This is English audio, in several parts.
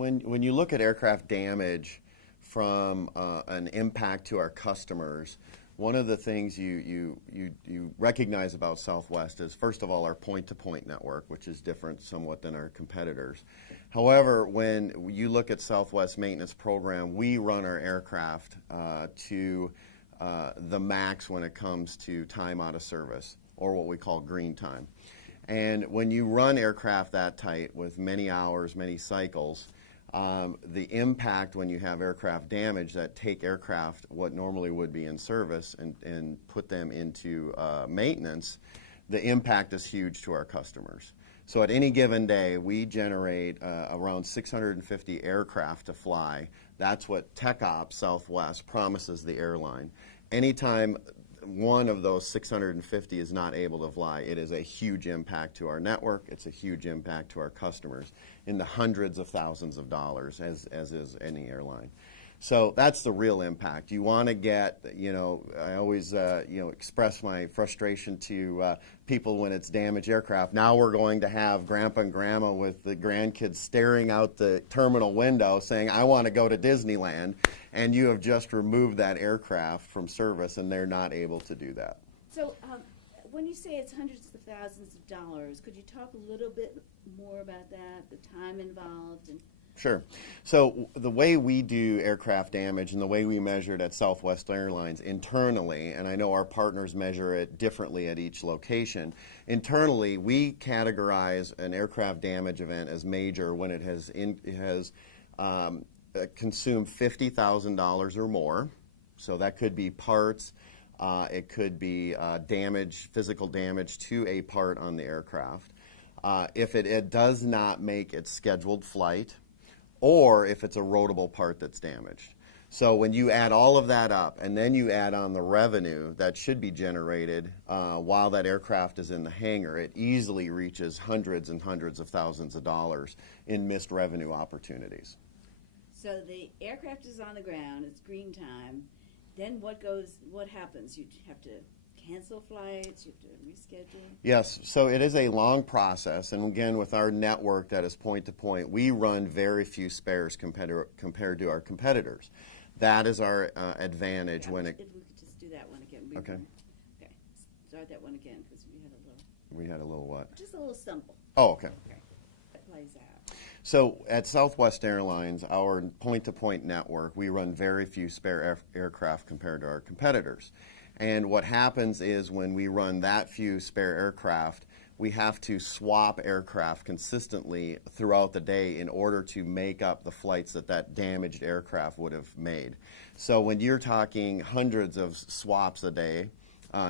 when you look at aircraft damage from an impact to our customers, one of the things you recognize about Southwest is, first of all, our point-to-point network, which is different somewhat than our competitors. However, when you look at Southwest maintenance program, we run our aircraft to the max when it comes to time out of service, or what we call green time. And when you run aircraft that tight with many hours, many cycles, the impact when you have aircraft damage that take aircraft, what normally would be in service, and put them into maintenance, the impact is huge to our customers. So at any given day, we generate around 650 aircraft to fly. That's what TechOps Southwest promises the airline. Anytime one of those 650 is not able to fly, it is a huge impact to our network. It's a huge impact to our customers in the hundreds of thousands of dollars, as is any airline. So that's the real impact. You want to get, I always, express my frustration to people when it's damaged aircraft. Now we're going to have grandpa and grandma with the grandkids staring out the terminal window saying, I want to go to Disneyland, and you have just removed that aircraft from service, and they're not able to do that. So when you say it's hundreds of thousands of dollars, could you talk a little bit more about that, the time involved? Sure. So the way we do aircraft damage and the way we measure it at Southwest Airlines internally, and I know our partners measure it differently at each location, internally we categorize an aircraft damage event as major when it has consumed $50,000 or more. So that could be parts, it could be damage, physical damage to a part on the aircraft. If it does not make its scheduled flight, or if it's a roadable part that's damaged. So when you add all of that up, and then you add on the revenue that should be generated while that aircraft is in the hangar, it easily reaches hundreds and hundreds of thousands of dollars in missed revenue opportunities. So the aircraft is on the ground, it's green time, then what happens? You have to cancel flights, you have to reschedule? Yes, so it is a long process, and again, with our network that is point-to-point, we run very few spares compared to our competitors. That is our advantage when it... If we could just do that one again. Okay. Okay, start that one again, because we had a little... We had a little what? Just a little stumble. Oh, okay. Okay, that plays out. So at Southwest Airlines, our point-to-point network, we run very few spare aircraft compared to our competitors. And what happens is when we run that few spare aircraft, we have to swap aircraft consistently throughout the day in order to make up the flights that damaged aircraft would have made. So when you're talking hundreds of swaps a day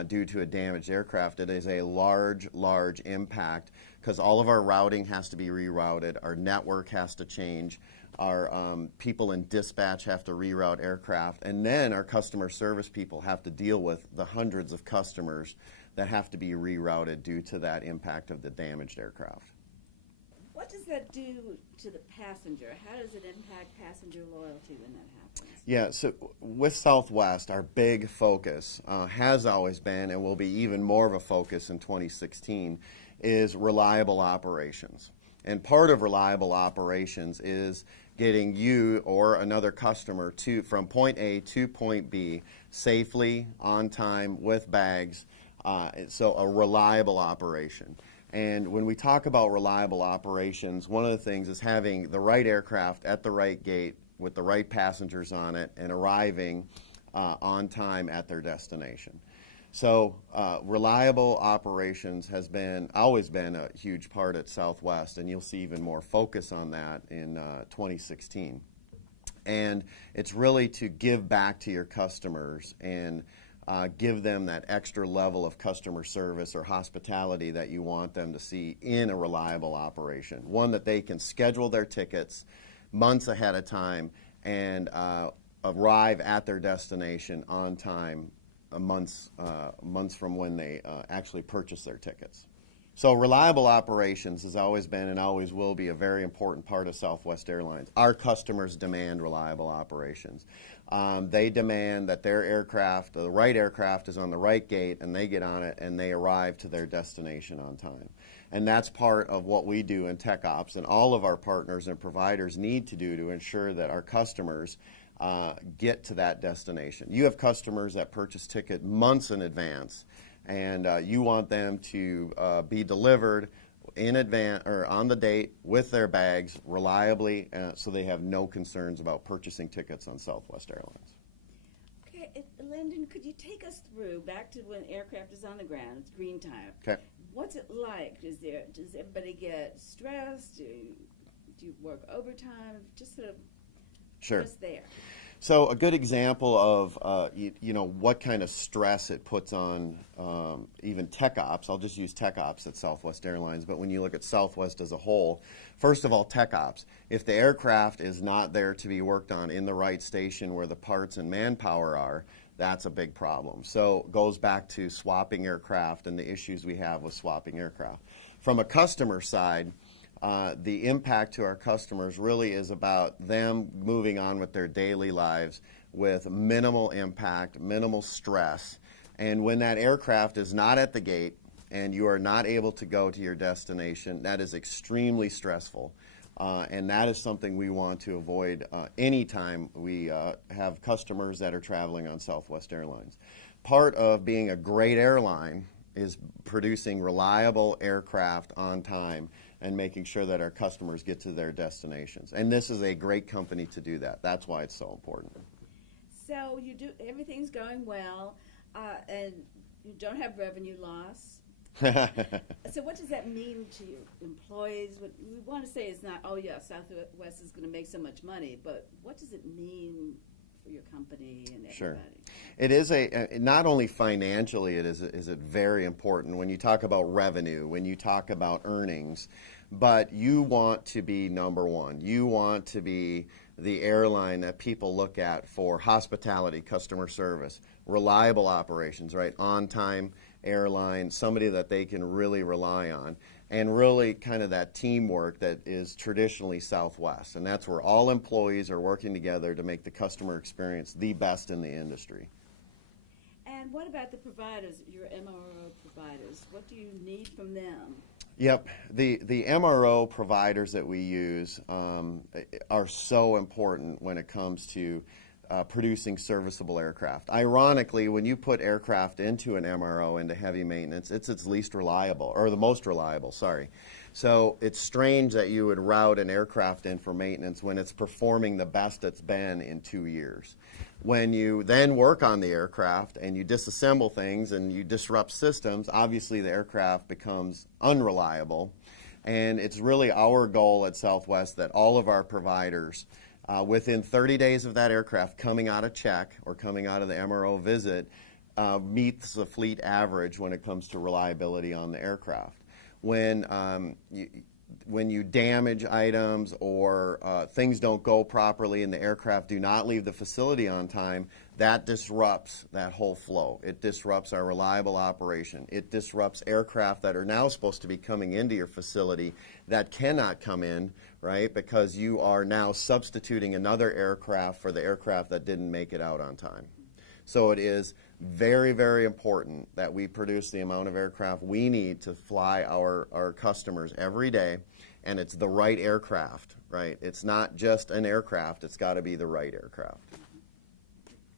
due to a damaged aircraft, it is a large impact because all of our routing has to be rerouted, our network has to change, our people in dispatch have to reroute aircraft, and then our customer service people have to deal with the hundreds of customers that have to be rerouted due to that impact of the damaged aircraft. What does that do to the passenger? How does it impact passenger loyalty when that happens? Yeah, so with Southwest, our big focus has always been, and will be even more of a focus in 2016, is reliable operations. And part of reliable operations is getting you or another customer from point A to point B safely, on time, with bags, so a reliable operation. And when we talk about reliable operations, one of the things is having the right aircraft at the right gate with the right passengers on it and arriving on time at their destination. So reliable operations has always been a huge part at Southwest, and you'll see even more focus on that in 2016. And it's really to give back to your customers and give them that extra level of customer service or hospitality that you want them to see in a reliable operation. One that they can schedule their tickets months ahead of time and arrive at their destination on time months from when they actually purchase their tickets. So reliable operations has always been and always will be a very important part of Southwest Airlines. Our customers demand reliable operations. They demand that their aircraft, the right aircraft, is on the right gate, and they get on it and they arrive to their destination on time. And that's part of what we do in Tech Ops, and all of our partners and providers need to do to ensure that our customers get to that destination. You have customers that purchase ticket months in advance, and you want them to be delivered in advance or on the date with their bags reliably, so they have no concerns about purchasing tickets on Southwest Airlines. Okay, Lyndon, could you take us through back to when aircraft is on the ground? It's green time. Okay. What's it like? Does everybody get stressed? Do you work overtime? Just sort of Sure. just there. So a good example of what kind of stress it puts on even Tech Ops. I'll just use Tech Ops at Southwest Airlines, but when you look at Southwest as a whole, first of all, Tech Ops. If the aircraft is not there to be worked on in the right station where the parts and manpower are, that's a big problem. So it goes back to swapping aircraft and the issues we have with swapping aircraft. From a customer side, the impact to our customers really is about them moving on with their daily lives with minimal impact, minimal stress. And when that aircraft is not at the gate and you are not able to go to your destination, that is extremely stressful. And that is something we want to avoid anytime we have customers that are traveling on Southwest Airlines. Part of being a great airline is producing reliable aircraft on time and making sure that our customers get to their destinations. And this is a great company to do that. That's why it's so important. So everything's going well, and you don't have revenue loss. So what does that mean to you, employees? We want to say it's not, oh yeah, Southwest is going to make so much money, but what does it mean for your company and everybody? Sure. It is not only financially, is it very important when you talk about revenue, when you talk about earnings, but you want to be number one. You want to be the airline that people look at for hospitality, customer service, reliable operations, right? On-time airline, somebody that they can really rely on, and really kind of that teamwork that is traditionally Southwest. And that's where all employees are working together to make the customer experience the best in the industry. And what about the providers, your MRO providers? What do you need from them? Yep. The MRO providers that we use are so important when it comes to producing serviceable aircraft. Ironically, when you put aircraft into an MRO, into heavy maintenance, it's its least reliable, or the most reliable, sorry. So it's strange that you would route an aircraft in for maintenance when it's performing the best it's been in 2 years. When you then work on the aircraft and you disassemble things and you disrupt systems, obviously the aircraft becomes unreliable. And it's really our goal at Southwest that all of our providers, within 30 days of that aircraft coming out of check or coming out of the MRO visit, meets the fleet average when it comes to reliability on the aircraft. When you damage items or things don't go properly and the aircraft do not leave the facility on time, that disrupts that whole flow. It disrupts our reliable operation. It disrupts aircraft that are now supposed to be coming into your facility that cannot come in, right, because you are now substituting another aircraft for the aircraft that didn't make it out on time. So it is very, very important that we produce the amount of aircraft we need to fly our customers every day, and it's the right aircraft, right? It's not just an aircraft, it's got to be the right aircraft.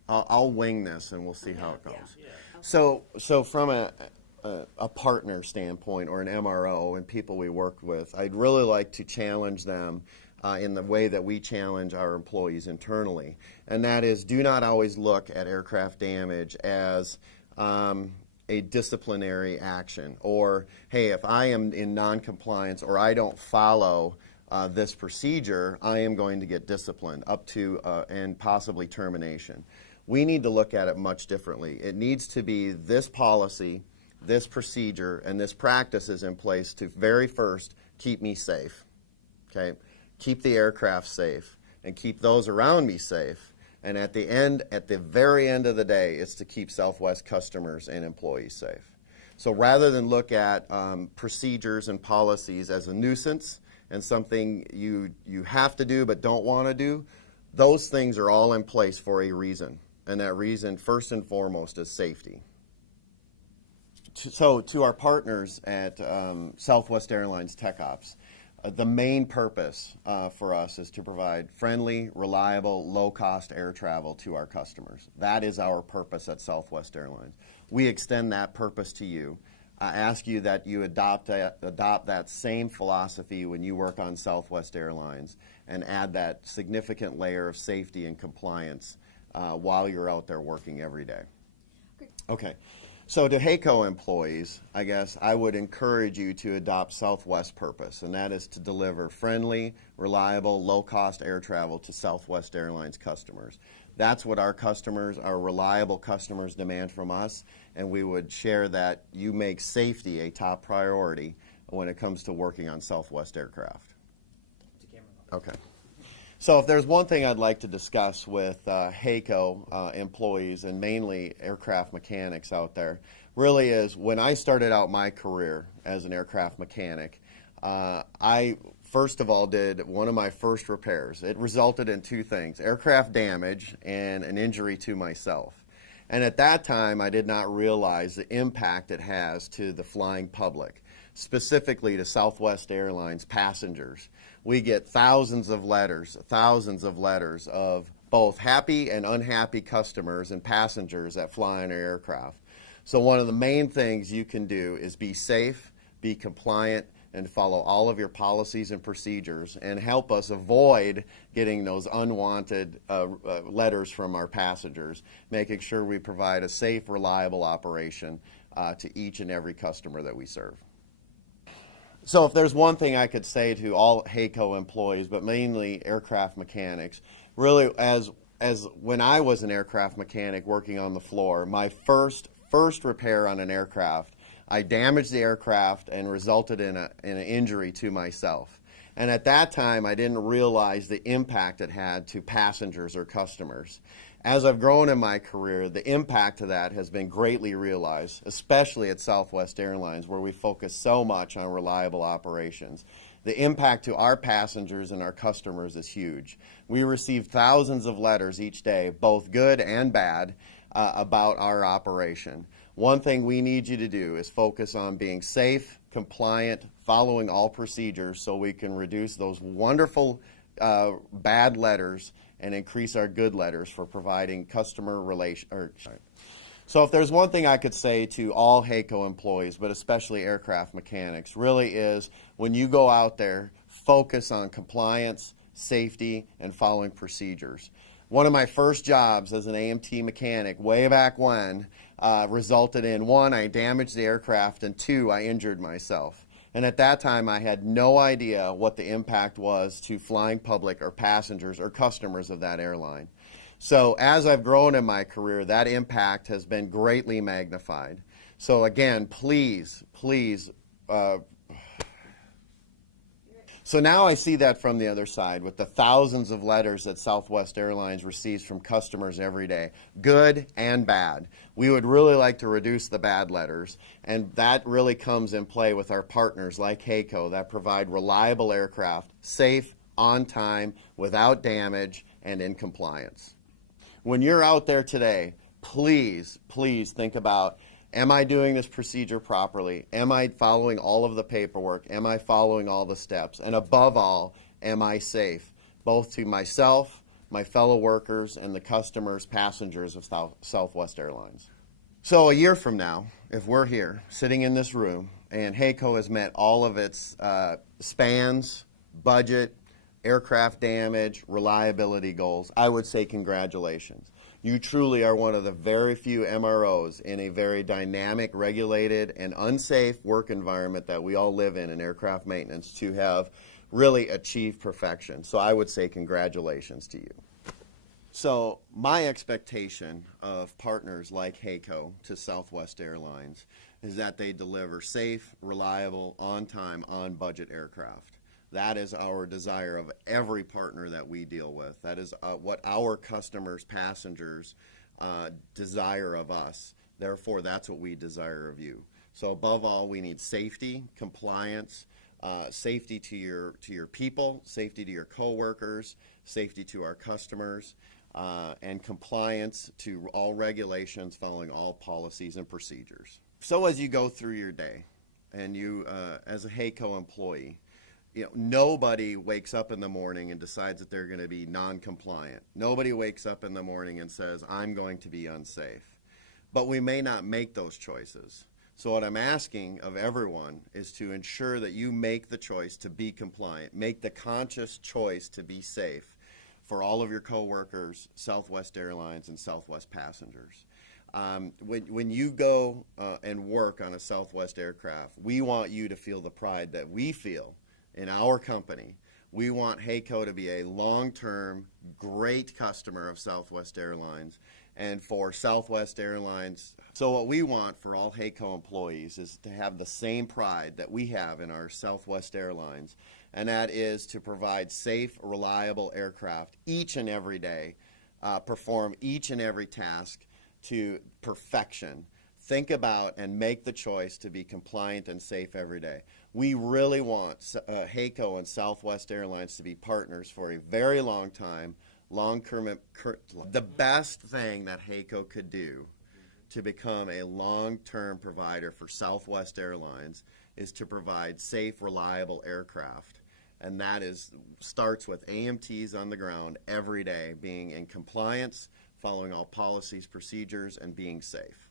I'll wing this and we'll see how it goes. Yeah. So from a partner standpoint or an MRO and people we work with, I'd really like to challenge them in the way that we challenge our employees internally. And that is, do not always look at aircraft damage as a disciplinary action, or, hey, if I am in non-compliance or I don't follow this procedure, I am going to get disciplined up to and possibly termination. We need to look at it much differently. It needs to be this policy, this procedure, and this practice is in place to very first keep me safe, okay? Keep the aircraft safe and keep those around me safe. And at the very end of the day, it's to keep Southwest customers and employees safe. So rather than look at procedures and policies as a nuisance and something you have to do but don't want to do, those things are all in place for a reason. And that reason, first and foremost, is safety. So to our partners at Southwest Airlines Tech Ops, the main purpose for us is to provide friendly, reliable, low-cost air travel to our customers. That is our purpose at Southwest Airlines. We extend that purpose to you. I ask you that you adopt that same philosophy when you work on Southwest Airlines and add that significant layer of safety and compliance while you're out there working every day. Okay. So to HACO employees, I guess I would encourage you to adopt Southwest purpose, and that is to deliver friendly, reliable, low-cost air travel to Southwest Airlines customers. That's what our customers, our reliable customers, demand from us, and we would share that you make safety a top priority when it comes to working on Southwest aircraft. Okay. So if there's one thing I'd like to discuss with HACO employees and mainly aircraft mechanics out there, really is when I started out my career as an aircraft mechanic, I first of all did one of my first repairs. It resulted in two things: aircraft damage and an injury to myself. And at that time, I did not realize the impact it has to the flying public, specifically to Southwest Airlines passengers. We get thousands of letters of both happy and unhappy customers and passengers that fly on our aircraft. So one of the main things you can do is be safe, be compliant, and follow all of your policies and procedures and help us avoid getting those unwanted letters from our passengers, making sure we provide a safe, reliable operation to each and every customer that we serve. So if there's one thing I could say to all HACO employees, but mainly aircraft mechanics, really as when I was an aircraft mechanic working on the floor, my first repair on an aircraft, I damaged the aircraft and resulted in an injury to myself. And at that time, I didn't realize the impact it had to passengers or customers. As I've grown in my career, the impact of that has been greatly realized, especially at Southwest Airlines, where we focus so much on reliable operations. The impact to our passengers and our customers is huge. We receive thousands of letters each day, both good and bad, about our operation. One thing we need you to do is focus on being safe, compliant, following all procedures so we can reduce those wonderful bad letters and increase our good letters for providing customer relation. So if there's one thing I could say to all HACO employees, but especially aircraft mechanics, really is when you go out there, focus on compliance, safety, and following procedures. One of my first jobs as an AMT mechanic way back when resulted in, one, I damaged the aircraft, and two, I injured myself. And at that time, I had no idea what the impact was to flying public or passengers or customers of that airline. So as I've grown in my career, that impact has been greatly magnified. So again, please, so now I see that from the other side with the thousands of letters that Southwest Airlines receives from customers every day, good and bad. We would really like to reduce the bad letters, and that really comes in play with our partners like HACO that provide reliable aircraft, safe, on time, without damage, and in compliance. When you're out there today, please think about, am I doing this procedure properly? Am I following all of the paperwork? Am I following all the steps? And above all, am I safe, both to myself, my fellow workers, and the customers, passengers of Southwest Airlines? So a year from now, if we're here, sitting in this room, and HACO has met all of its spans, budget, aircraft damage, reliability goals, I would say congratulations. You truly are one of the very few MROs in a very dynamic, regulated, and unsafe work environment that we all live in aircraft maintenance to have really achieved perfection. So I would say congratulations to you. So my expectation of partners like HACO to Southwest Airlines is that they deliver safe, reliable, on-time, on-budget aircraft. That is our desire of every partner that we deal with. That is what our customers, passengers desire of us. Therefore, that's what we desire of you. So above all, we need safety, compliance, safety to your people, safety to your coworkers, safety to our customers, and compliance to all regulations, following all policies and procedures. So as you go through your day, and you, as a HAECO employee, nobody wakes up in the morning and decides that they're going to be non-compliant. Nobody wakes up in the morning and says, I'm going to be unsafe. But we may not make those choices. So what I'm asking of everyone is to ensure that you make the choice to be compliant, make the conscious choice to be safe for all of your coworkers, Southwest Airlines, and Southwest passengers. When you go and work on a Southwest aircraft, we want you to feel the pride that we feel in our company. We want HAECO to be a long-term, great customer of Southwest Airlines and for Southwest Airlines. So what we want for all HAECO employees is to have the same pride that we have in our Southwest Airlines, and that is to provide safe, reliable aircraft each and every day, perform each and every task to perfection. Think about and make the choice to be compliant and safe every day. We really want HAECO and Southwest Airlines to be partners for a very long time. The best thing that HAECO could do to become a long-term provider for Southwest Airlines is to provide safe, reliable aircraft. And that starts with AMTs on the ground every day, being in compliance, following all policies, procedures, and being safe.